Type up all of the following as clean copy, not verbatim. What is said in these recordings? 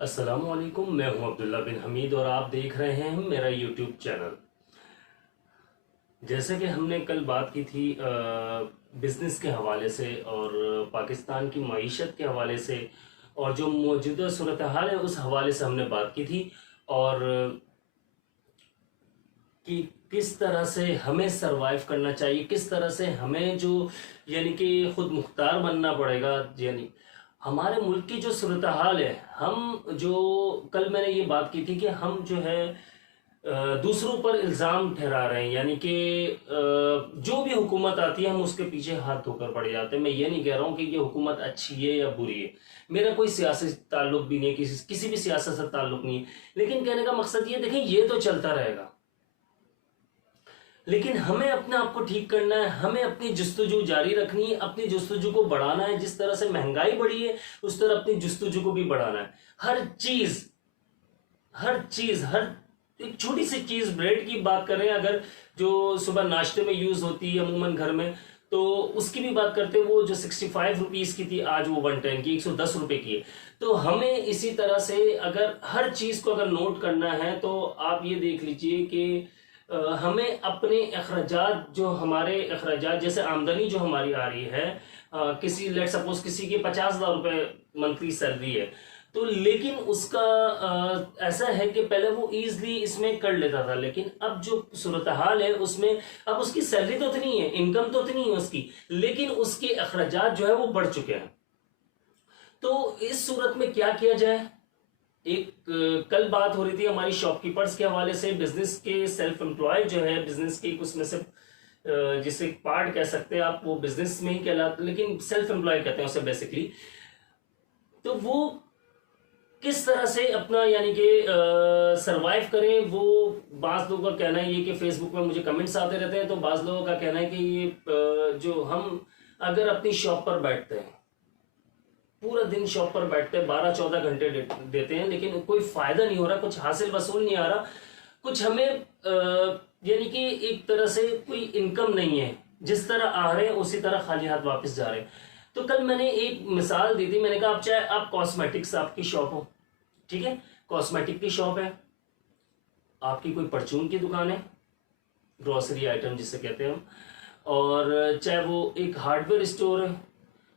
अस्सलामुअलैकुम, मैं हूं अब्दुल्ला बिन हमीद और आप देख रहे हैं मेरा यूट्यूब चैनल। जैसे कि हमने कल बात की थी बिज़नेस के हवाले से और पाकिस्तान की मईशत के हवाले से और जो मौजूदा सूरत हाल है उस हवाले से हमने बात की थी। और कि किस तरह से हमें सरवाइव करना चाहिए, किस तरह से हमें जो यानी कि खुद मुख्तार बनना पड़ेगा। यानी हमारे मुल्क की जो सूरत हाल है, हम जो कल मैंने ये बात की थी कि हम जो है दूसरों पर इल्ज़ाम ठहरा रहे हैं। यानी कि जो भी हुकूमत आती है हम उसके पीछे हाथ धोकर पड़ जाते हैं। मैं ये नहीं कह रहा हूँ कि ये हुकूमत अच्छी है या बुरी है, मेरा कोई सियासी ताल्लुक भी नहीं है, किसी भी सियासत से ताल्लुक नहीं है। लेकिन कहने का मकसद ये, देखें, ये तो चलता रहेगा, लेकिन हमें अपने आप को ठीक करना है, हमें अपनी जस्तजू जारी रखनी है, अपनी जस्तजू को बढ़ाना है। जिस तरह से महंगाई बढ़ी है उस तरह अपनी जस्तजू को भी बढ़ाना है। हर चीज हर एक छोटी सी चीज, ब्रेड की बात करें अगर, जो सुबह नाश्ते में यूज होती है अमूमन घर में, तो उसकी भी बात करते हैं। वो जो 65 रुपीज की थी आज वो 110 की, 110 रुपए की है। तो हमें इसी तरह से अगर हर चीज को अगर नोट करना है तो आप ये देख लीजिए कि हमें अपने अखराजात, जो हमारे अखराजात, जैसे आमदनी जो हमारी आ रही है, किसी लेट सपोज किसी की 50,000 रुपए मंथली सैलरी है, तो लेकिन उसका ऐसा है कि पहले वो ईजिली इसमें कर लेता था, लेकिन अब जो सूरत हाल है उसमें अब उसकी सैलरी तो उतनी है, इनकम तो उतनी है उसकी, लेकिन उसके अखराजात जो है वो बढ़ चुके हैं। तो इस सूरत में क्या किया जाए। एक कल बात हो रही थी हमारी शॉपकीपर्स के हवाले से, बिजनेस के सेल्फ एम्प्लॉयड जो है, बिजनेस की उसमें से जिसे पार्ट कह सकते हैं आप, वो बिजनेस में ही कहलाते लेकिन सेल्फ एम्प्लॉयड कहते हैं उसे बेसिकली। तो वो किस तरह से अपना यानी कि सरवाइव करें। वो बाज़ लोगों का कहना है ये कि फेसबुक में मुझे कमेंट्स आते रहते हैं, तो बाज़ लोगों का कहना है कि ये जो हम अगर अपनी शॉप पर बैठते हैं, पूरा दिन शॉप पर बैठते हैं, 12-14 घंटे देते हैं, लेकिन कोई फायदा नहीं हो रहा, कुछ हासिल वसूल नहीं आ रहा, कुछ हमें यानी कि एक तरह से कोई इनकम नहीं है। जिस तरह आ रहे हैं उसी तरह खाली हाथ वापस जा रहे हैं। तो कल मैंने एक मिसाल दी थी, मैंने कहा आप चाहे आप कॉस्मेटिक्स आपकी शॉप हो, ठीक है, कॉस्मेटिक की शॉप है, आपकी कोई परचून की दुकान है, ग्रोसरी आइटम जिसे कहते हैं हम, और चाहे वो एक हार्डवेयर स्टोर है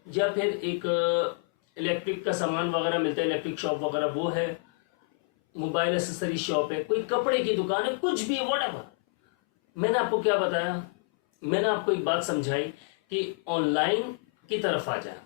या फिर एक इलेक्ट्रिक का सामान वगैरह मिलता है, इलेक्ट्रिक शॉप वगैरह वो है, मोबाइल एसेसरी शॉप है, कोई कपड़े की दुकान है, कुछ भी है, व्हाटएवर। मैंने आपको क्या बताया, मैंने आपको एक बात समझाई कि ऑनलाइन की तरफ आ जाए।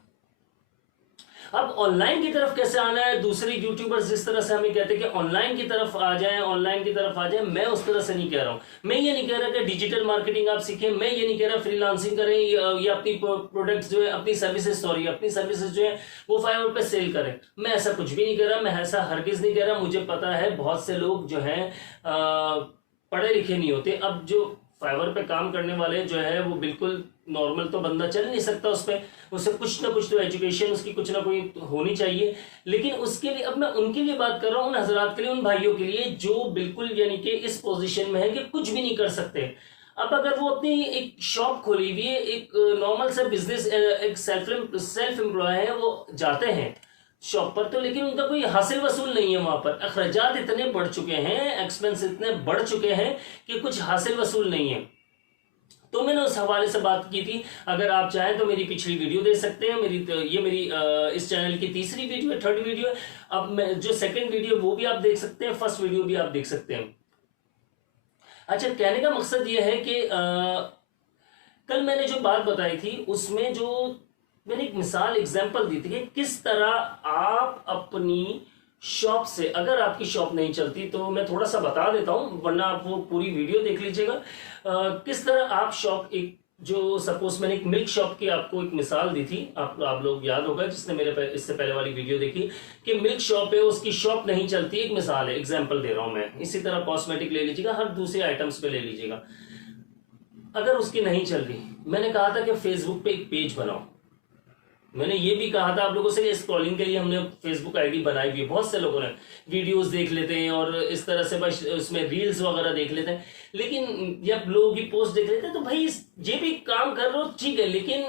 अब ऑनलाइन की तरफ कैसे आना है, दूसरे यूट्यूबर्स जिस तरह से हमें कहते हैं कि ऑनलाइन की तरफ आ जाएं, ऑनलाइन की तरफ आ जाएं, मैं उस तरह से नहीं कह रहा हूं। मैं ये नहीं कह रहा कि डिजिटल मार्केटिंग आप सीखें, मैं ये नहीं कह रहा फ्रीलांसिंग करें या अपनी प्रोडक्ट्स जो है, अपनी सर्विसेज जो है वो फाइवर पे सेल करें। मैं ऐसा कुछ भी नहीं कह रहा, मैं ऐसा हरगिज नहीं कह रहा। मुझे पता है बहुत से लोग जो है पढ़े लिखे नहीं होते। अब जो फाइवर पे काम करने वाले जो है वो बिल्कुल नॉर्मल तो बंदा चल नहीं सकता उस पर, उसे कुछ ना कुछ तो एजुकेशन उसकी कुछ ना कोई होनी चाहिए। लेकिन उसके लिए अब मैं उनके लिए बात कर रहा हूँ, उन हजरात के लिए, उन भाइयों के लिए जो बिल्कुल यानी कि इस पोजीशन में है कि कुछ भी नहीं कर सकते। अब अगर वो अपनी एक शॉप खोली हुई है, एक नॉर्मल सा बिजनेस, एक सेल्फ एम्प्लॉय है, वो जाते हैं शॉप पर, तो लेकिन उनका कोई हासिल वसूल नहीं है। वहां पर अखराजात इतने बढ़ चुके हैं, एक्सपेंस इतने बढ़ चुके हैं कि कुछ हासिल वसूल नहीं है। तो मैंने उस हवाले से बात की थी। अगर आप चाहें तो मेरी पिछली वीडियो देख सकते हैं। ये मेरी इस चैनल की तीसरी वीडियो है, थर्ड वीडियो है। अब मैं जो सेकंड वीडियो वो भी आप देख सकते हैं, फर्स्ट वीडियो भी आप देख सकते हैं। अच्छा, कहने का मकसद ये है कि कल मैंने जो बात बताई थी उसमें जो मैंने एक मिसाल एग्जांपल दी थी कि किस तरह आप अपनी शॉप से, अगर आपकी शॉप नहीं चलती तो मैं थोड़ा सा बता देता हूं, वरना आप वो पूरी वीडियो देख लीजिएगा। किस तरह आप शॉप, एक जो सपोज मैंने एक मिल्क शॉप की आपको एक मिसाल दी थी, आप लोग याद होगा जिसने मेरे इससे पहले वाली वीडियो देखी, कि मिल्क शॉप है, उसकी शॉप नहीं चलती। एक मिसाल है, एग्जाम्पल दे रहा हूं मैं। इसी तरह कॉस्मेटिक ले लीजिएगा, हर दूसरे आइटम्स पे ले लीजिएगा। अगर उसकी नहीं चल रही, मैंने कहा था कि फेसबुक पे एक पेज बनाओ। मैंने ये भी कहा था आप लोगों से, स्क्रॉलिंग के लिए हमने फेसबुक आईडी बनाई हुई है। बहुत से लोगों ने वीडियोस देख लेते हैं और इस तरह से बस उसमें रील्स वगैरह देख लेते हैं, लेकिन जब लोगों की पोस्ट देख लेते हैं तो भाई ये भी काम कर रहे हो ठीक है, लेकिन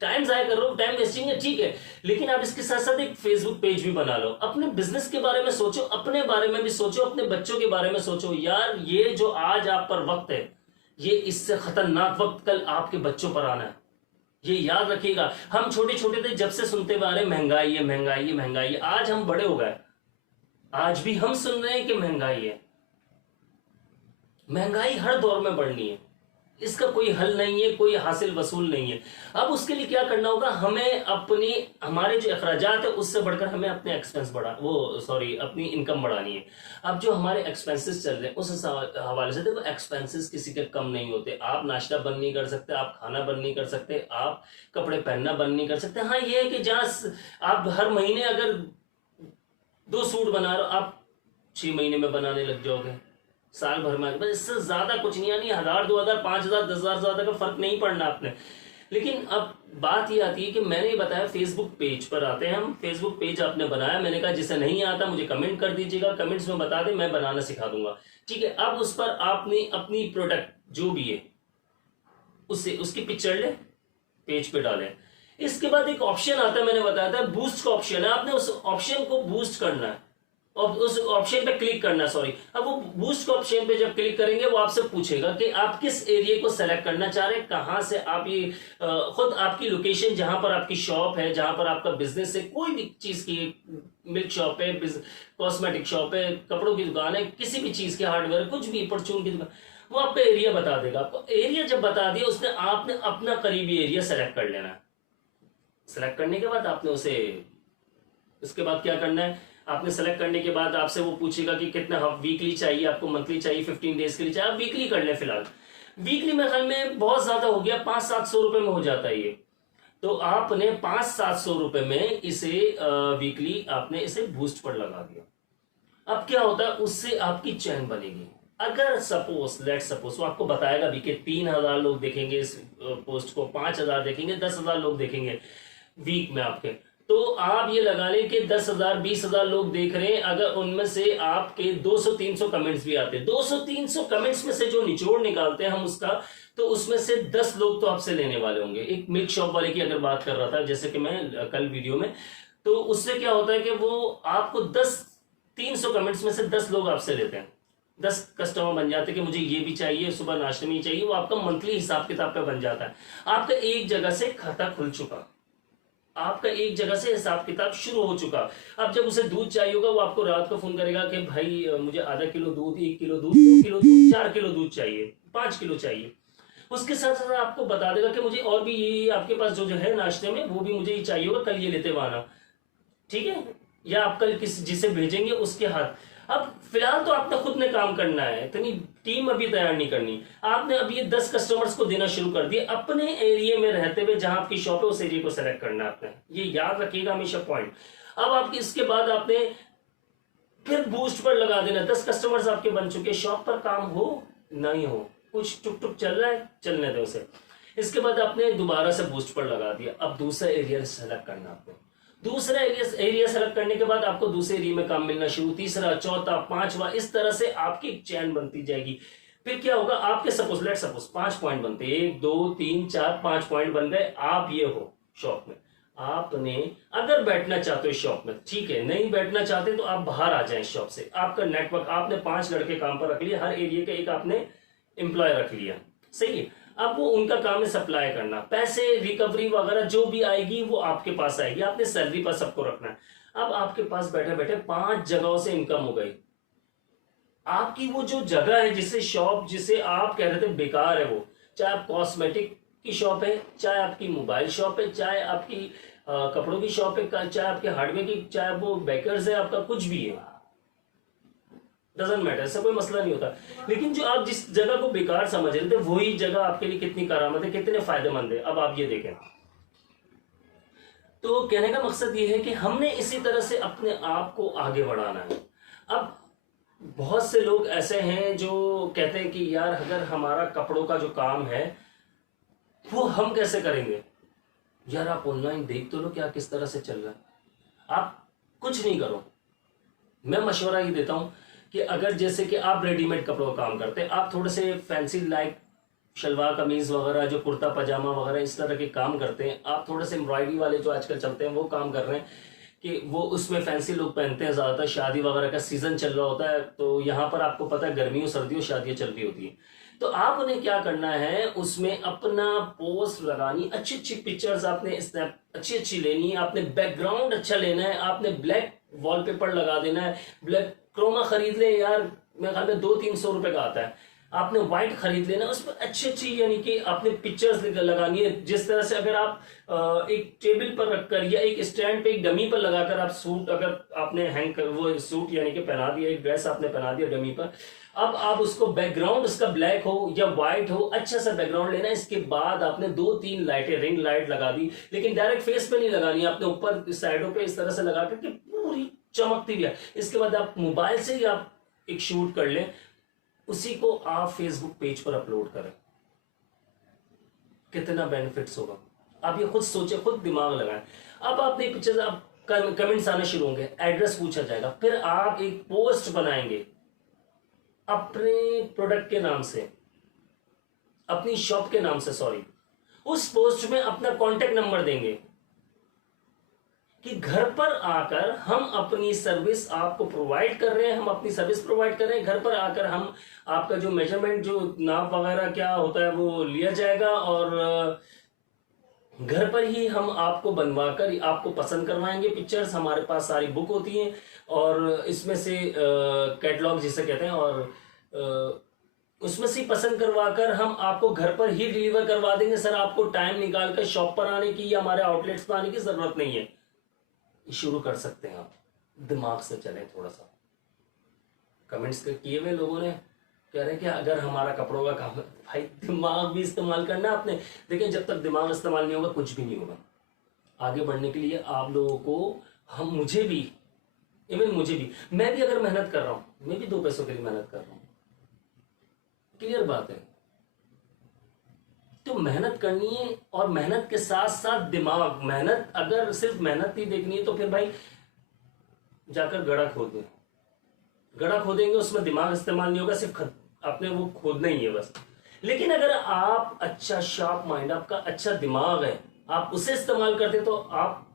टाइम जाया कर रहे हो, टाइम वेस्टिंग है, ठीक है, लेकिन आप इसके साथ साथ एक फेसबुक पेज भी बना लो, अपने बिजनेस के बारे में सोचो, अपने बारे में भी सोचो, अपने बच्चों के बारे में सोचो। यार ये जो आज आप पर वक्त है, ये इससे खतरनाक वक्त कल आपके बच्चों पर आना है, ये याद रखिएगा। हम छोटे छोटे थे जब से सुनते हुए आ रहे महंगाई है, महंगाई है, महंगाई है। आज हम बड़े हो गए, आज भी हम सुन रहे हैं कि महंगाई है। महंगाई हर दौर में बढ़नी है, इसका कोई हल नहीं है, कोई हासिल वसूल नहीं है। अब उसके लिए क्या करना होगा, हमें अपनी हमारे जो अखराजात है उससे बढ़कर हमें अपने एक्सपेंस अपनी इनकम बढ़ानी है। अब जो हमारे एक्सपेंसेस चल रहे हैं उस हवाले से देखो, एक्सपेंसेस किसी के कम नहीं होते। आप नाश्ता बंद नहीं कर सकते, आप खाना बंद नहीं कर सकते, आप कपड़े पहनना बंद नहीं कर सकते। हाँ ये है कि जहाँ आप हर महीने अगर 2 सूट बना रहे हो, आप 6 महीने में बनाने लग जाओगे, साल भर में, बस इससे ज्यादा कुछ नहीं। यानी 1000, 2000, 5000, 10,000 ज्यादा का फर्क नहीं पड़ना आपने। लेकिन अब बात ये आती है कि मैंने ये बताया फेसबुक पेज पर आते हैं हम। फेसबुक पेज आपने बनाया, मैंने कहा जिसे नहीं आता मुझे कमेंट कर दीजिएगा, कमेंट्स में बता दें, मैं बनाना सिखा दूंगा, ठीक है। अब उस पर आपने अपनी प्रोडक्ट जो भी है उससे उसकी पिक्चर ले, पेज पे डालें। इसके बाद एक ऑप्शन आता है, मैंने बताया था बूस्ट का ऑप्शन है, आपने उस ऑप्शन को बूस्ट करना है और उस ऑप्शन पे क्लिक करना, सॉरी। अब वो बूस्ट के ऑप्शन पे जब क्लिक करेंगे वो आपसे पूछेगा कि आप किस एरिया को सेलेक्ट करना चाह रहे हैं, कहां से आप ये खुद आपकी लोकेशन, जहां पर आपकी शॉप है, जहां पर आपका बिजनेस है, कोई भी चीज की, मिल्क शॉप है, कॉस्मेटिक शॉप है, कपड़ों की दुकान है, किसी भी चीज की, हार्डवेयर, कुछ भी, परचून की दुकान, वो आपका एरिया बता देगा। आपको एरिया जब बता दिया उसने, आपने अपना करीबी एरिया सेलेक्ट कर लेना है। सेलेक्ट करने के बाद आपने उसे, उसके बाद क्या करना है, आपने सेलेक्ट करने के बाद आपसे वो पूछेगा कि कितना वीकली चाहिए आपको, मंथली चाहिए, 15 डेज के लिए चाहिए। आप वीकली कर लें फिलहाल। वीकली में ख्याल में बहुत ज्यादा हो गया, 500-700 रुपए में हो जाता है ये। तो आपने 500-700 रुपए में इसे वीकली आपने इसे बूस्ट पर लगा दिया। अब क्या होता है, उससे आपकी चैन बनेगी। अगर सपोज वो आपको बताएगा भी कि 3000 लोग देखेंगे इस पोस्ट को, 5000 देखेंगे, 10,000 लोग देखेंगे वीक में आपके, तो आप ये लगा लें कि 10,000 20,000 लोग देख रहे हैं। अगर उनमें से आपके 200-300 कमेंट्स भी आते हैं, 200-300 कमेंट्स में से जो निचोड़ निकालते हैं हम उसका, तो उसमें से 10 लोग तो आपसे लेने वाले होंगे। एक मिल्क शॉप वाले की अगर बात कर रहा था, जैसे कि मैं कल वीडियो में, तो उससे क्या होता है कि वो आपको 300 कमेंट्स में से 10 लोग आपसे लेते हैं, 10 कस्टमर बन जाते हैं कि मुझे ये भी चाहिए, सुबह नाश्ते में ही चाहिए। वो आपका मंथली हिसाब किताब पे बन जाता है। आपका एक जगह से खाता खुल चुका, आपका एक जगह से हिसाब किताब शुरू हो चुका। अब जब उसे दूध चाहिए होगा, वो आपको रात को फोन करेगा कि भाई मुझे आधा किलो दूध, 1 किलो दूध, 2 किलो दूध, 4 किलो दूध चाहिए, 5 किलो चाहिए। उसके साथ साथ आपको बता देगा कि मुझे और भी ये आपके पास जो जो है नाश्ते में, वो भी मुझे ये चाहिए होगा, कल ये लेते हुए आना, ठीक है। या आप कल किस जिसे भेजेंगे उसके हाथ। अब फिलहाल तो आपने खुद ने काम करना है, इतनी टीम अभी तैयार नहीं करनी। आपने अब ये 10 कस्टमर्स को देना शुरू कर दिया, अपने एरिया में रहते हुए, जहां आपकी शॉप है उस एरिया को सेलेक्ट करना है आपने, ये याद रखिएगा हमेशा पॉइंट। अब आपकी इसके बाद आपने फिर बूस्ट पर लगा देना। 10 कस्टमर्स आपके बन चुके, शॉप पर काम हो नहीं हो, कुछ टुक टुक चल रहा है, चलने दो उसे। इसके बाद आपने दोबारा से बूस्ट पर लगा दिया। अब दूसरा एरिया सेलेक्ट करना आपको, दूसरा एरिया सेलेक्ट करने के बाद आपको दूसरे एरिया में काम मिलना शुरू, तीसरा, चौथा, पांचवा, इस तरह से आपकी चैन बनती जाएगी। फिर क्या होगा, आपके सपोज 5 पॉइंट बनते, 1 2 3 4 5 पॉइंट बन गए। आप ये हो शॉप में, आपने अगर बैठना चाहते हो शॉप में, ठीक है, नहीं बैठना चाहते तो आप बाहर आ जाएं शॉप से। आपका नेटवर्क, आपने 5 लड़के काम पर रख लिए, हर एरिया का एक आपने एम्प्लॉय रख लिया, सही है। अब वो उनका काम है सप्लाई करना, पैसे रिकवरी वगैरह जो भी आएगी वो आपके पास आएगी, आपने सैलरी पर सबको रखना है। अब आपके पास बैठे बैठे 5 जगहों से इनकम हो गई। आपकी वो जो जगह है, जिसे शॉप, जिसे आप कह रहे थे बेकार है, वो चाहे आप कॉस्मेटिक की शॉप है, चाहे आपकी मोबाइल शॉप है, चाहे आपकी कपड़ों की शॉप है, चाहे आपके हार्डवेयर की, चाहे वो बेकर्स है, आपका कुछ भी है, डजंट मैटर, ऐसा कोई मसला नहीं होता। लेकिन जो आप जिस जगह को बेकार समझ रहे थे, वही जगह आपके लिए कितनी करामत है, कितने फायदेमंद है, अब आप ये देखें। तो कहने का मकसद ये है कि हमने इसी तरह से अपने आप को आगे बढ़ाना है। अब बहुत से लोग ऐसे हैं जो कहते हैं कि यार अगर हमारा कपड़ों का जो काम है वो हम कैसे करेंगे। यार आप ऑनलाइन देख तो लो क्या किस तरह से चल रहा है। आप कुछ नहीं करो, मैं मशवरा ही देता हूं कि अगर जैसे कि आप रेडीमेड कपड़ों का काम करते हैं, आप थोड़े से फैंसी लाइक शलवार कमीज वगैरह, जो कुर्ता पजामा वगैरह इस तरह के काम करते हैं, आप थोड़े से एम्ब्रॉयडरी वाले जो आजकल चलते हैं वो काम कर रहे हैं कि वो उसमें फैंसी लोग पहनते हैं ज़्यादातर, शादी वगैरह का सीजन चल रहा होता है, तो यहाँ पर आपको पता है गर्मियों सर्दियों शादियाँ चल रही होती है। तो आप उन्हें क्या करना है, उसमें अपना पोस्ट लगानी, अच्छी अच्छी पिक्चर्स आपने स्नैप अच्छी अच्छी लेनी है, आपने बैकग्राउंड अच्छा लेना है, आपने ब्लैक वॉलपेपर लगा देना है, ब्लैक क्रोमा खरीद ले यार, मेरे ख्याल में 200-300 रुपए का आता है, आपने व्हाइट खरीद लेना, उस पर अच्छी अच्छी यानी कि आपने पिक्चर्स लगानी है। जिस तरह से अगर आप एक टेबल पर रखकर या एक स्टैंड पे एक डमी पर लगाकर आप सूट अगर आपने हैंग कर वो सूट यानी कि पहना दिया, एक ड्रेस आपने पहना दिया डमी पर, अब आप उसको बैकग्राउंड उसका ब्लैक हो या व्हाइट हो, अच्छा सा बैकग्राउंड लेना है। इसके बाद आपने 2-3 लाइटें रिंग लाइट लगा दी, लेकिन डायरेक्ट फेस पे नहीं लगानी, आपने ऊपर साइडों पे इस तरह से लगा करके पूरी चमकती भी है। इसके बाद आप मोबाइल से ही आप एक शूट कर लें, उसी को आप फेसबुक पेज पर अपलोड करें, कितना बेनिफिट्स होगा आप ये खुद सोचे, खुद दिमाग लगाएं। अब आपने पिक्चर्स, आप कमेंट्स आने शुरू होंगे, एड्रेस पूछा जाएगा, फिर आप एक पोस्ट बनाएंगे अपने प्रोडक्ट के नाम से, अपनी शॉप के नाम से, सॉरी, उस पोस्ट में अपना कांटेक्ट नंबर देंगे कि घर पर आकर हम अपनी सर्विस आपको प्रोवाइड कर रहे हैं, हम अपनी सर्विस प्रोवाइड कर रहे हैं, घर पर आकर हम आपका जो मेजरमेंट जो नाप वगैरह क्या होता है वो लिया जाएगा, और घर पर ही हम आपको बनवाकर आपको पसंद करवाएंगे पिक्चर्स। हमारे पास सारी बुक होती हैं और इसमें से कैटलॉग जिसे कहते हैं, और उसमें से पसंद करवाकर हम आपको घर पर ही डिलीवर करवा देंगे। सर आपको टाइम निकाल कर शॉप पर आने की या हमारे आउटलेट्स पर आने की जरूरत नहीं है। शुरू कर सकते हैं आप, दिमाग से चलें थोड़ा सा। कमेंट्स किए हुए लोगों ने कह रहे हैं कि अगर हमारा कपड़ों का काम है, भाई दिमाग भी इस्तेमाल करना आपने। देखिए जब तक दिमाग इस्तेमाल नहीं होगा कुछ भी नहीं होगा। आगे बढ़ने के लिए आप लोगों को, हम मुझे भी, इवन मुझे भी, मैं भी अगर मेहनत कर रहा हूं, मैं भी 2 पैसों के लिए मेहनत कर रहा हूं, क्लियर बात है। तो मेहनत करनी है, और मेहनत के साथ साथ दिमाग, मेहनत अगर सिर्फ मेहनत ही देखनी है तो फिर भाई जाकर गड्ढा खोद दें, गड्ढा खोदेंगे उसमें दिमाग इस्तेमाल नहीं होगा, सिर्फ आपने वो खोदना ही है बस। लेकिन अगर आप अच्छा शार्प माइंड, आपका अच्छा दिमाग है, आप उसे इस्तेमाल करते तो आप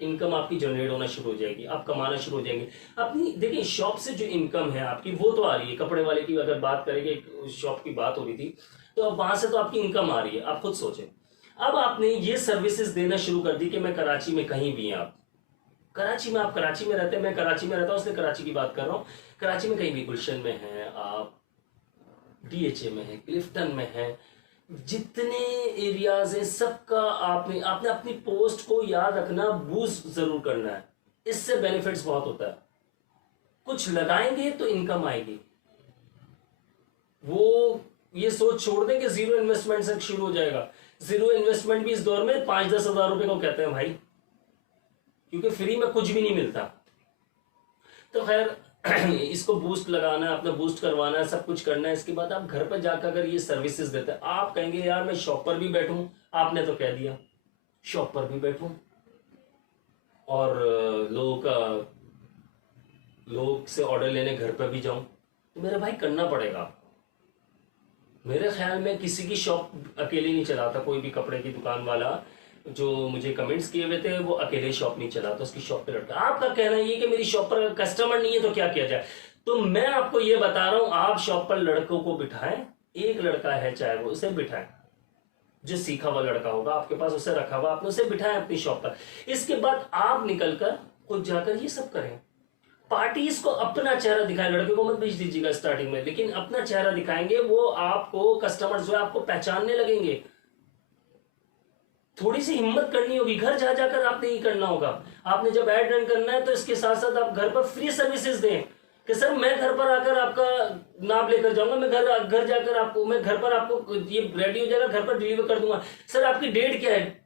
इनकम आपकी जनरेट होना शुरू हो जाएगी, आप कमाना शुरू हो जाएंगे अपनी। देखिए शॉप से जो इनकम है आपकी वो तो आ रही है, कपड़े वाले की अगर बात करेंगे, शॉप की बात हो रही थी, तो अब वहां से तो आपकी इनकम आ रही है, आप खुद सोचें। अब आपने ये सर्विसेज देना शुरू कर दी कि मैं कराची में कहीं भी हैं, आप कराची में, आप कराची में रहते हैं, मैं कराची में रहता हूँ इसलिए कराची की बात कर रहा हूँ। कराची में कहीं भी, गुलशन में है आप, DHA में है, क्लिफ्टन में है, जितने एरियाज हैं सबका आपने अपनी पोस्ट को याद रखना, बूस्ट जरूर करना है। इससे बेनिफिट्स बहुत होता है। कुछ लगाएंगे तो इनकम आएगी। वो ये सोच छोड़ दें कि जीरो इन्वेस्टमेंट से शुरू हो जाएगा। जीरो इन्वेस्टमेंट भी इस दौर में 5-10 हजार रुपए को कहते हैं भाई, क्योंकि फ्री में कुछ भी नहीं मिलता। तो खैर इसको बूस्ट लगाना है, अपना बूस्ट करवाना है, सब कुछ करना है। इसके बाद आप घर पर जाकर अगर ये सर्विसेज देते हैं, आप कहेंगे यार मैं शॉप पर भी बैठूं, आपने तो कह दिया शॉप पर भी बैठूं और लोग से ऑर्डर लेने घर पर भी जाऊं, तो मेरे भाई करना पड़ेगा आपको। मेरे ख्याल में किसी की शॉप अकेले नहीं चलाता, कोई भी कपड़े की दुकान वाला जो मुझे कमेंट्स किए हुए थे वो अकेले शॉप नहीं चलाता, उसकी शॉप पे लड़का। आपका कहना ये कि मेरी शॉप पर कस्टमर नहीं है तो क्या किया जाए, तो मैं आपको ये बता रहा हूं, आप शॉप पर लड़कों को बिठाएं, एक लड़का है चाहे वो, उसे बिठाएं, जो सीखा हुआ लड़का होगा आपके पास, उसे रखा हुआ, आपने उसे बिठाएं अपनी शॉप पर। इसके बाद आप निकलकर खुद जाकर ये सब करें। पार्टीज को अपना चेहरा दिखाएं, लड़के को मत भेज दीजिएगा स्टार्टिंग में, लेकिन अपना चेहरा दिखाएंगे, वो आपको कस्टमर जो है आपको पहचानने लगेंगे। थोड़ी सी हिम्मत करनी होगी, घर जा जाकर आपने ये करना होगा। आपने जब एड रन करना है तो इसके साथ साथ आप घर पर फ्री सर्विसेज दें कि सर मैं घर पर आकर आपका नाप लेकर जाऊंगा, मैं घर जाकर आपको, मैं घर पर आपको ये रेडी हो जाएगा, घर पर डिलीवर कर दूंगा। सर आपकी डेट क्या है,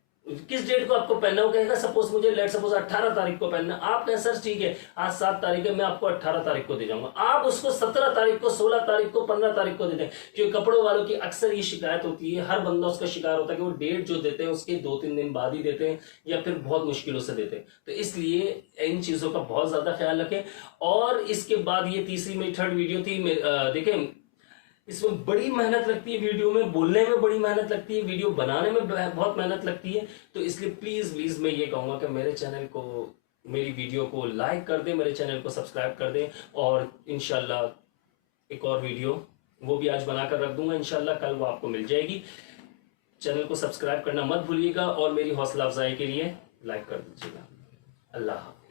किस डेट को आपको पहनना हो, कहेगा सपोज मुझे लेट सपोज 18 तारीख को पहनना, आप कहें सर ठीक है आज 7 तारीख है, मैं आपको 18 तारीख को दे जाऊंगा, आप उसको 17 तारीख को, 16 तारीख को, 15 तारीख को दे दें। क्योंकि कपड़ों वालों की अक्सर ये शिकायत होती है, हर बंदा उसका शिकार होता है कि वो डेट जो देते हैं उसके 2-3 दिन बाद ही देते हैं या फिर बहुत मुश्किलों से देते हैं। तो इसलिए इन चीजों का बहुत ज्यादा ख्याल रखें। और इसके बाद ये तीसरी मेरी थर्ड वीडियो थी, देखें इसमें बड़ी मेहनत लगती है, वीडियो में बोलने में बड़ी मेहनत लगती है, वीडियो बनाने में बहुत मेहनत लगती है। तो इसलिए प्लीज प्लीज मैं ये कहूंगा कि मेरे चैनल को, मेरी वीडियो को लाइक कर दें, मेरे चैनल को सब्सक्राइब कर दें, और इंशाल्लाह एक और वीडियो वो भी आज बनाकर रख दूंगा, इंशाल्लाह कल वो आपको मिल जाएगी। चैनल को सब्सक्राइब करना मत भूलिएगा और मेरी हौसला अफजाई के लिए लाइक कर दीजिएगा। अल्लाह हाफ़िज़।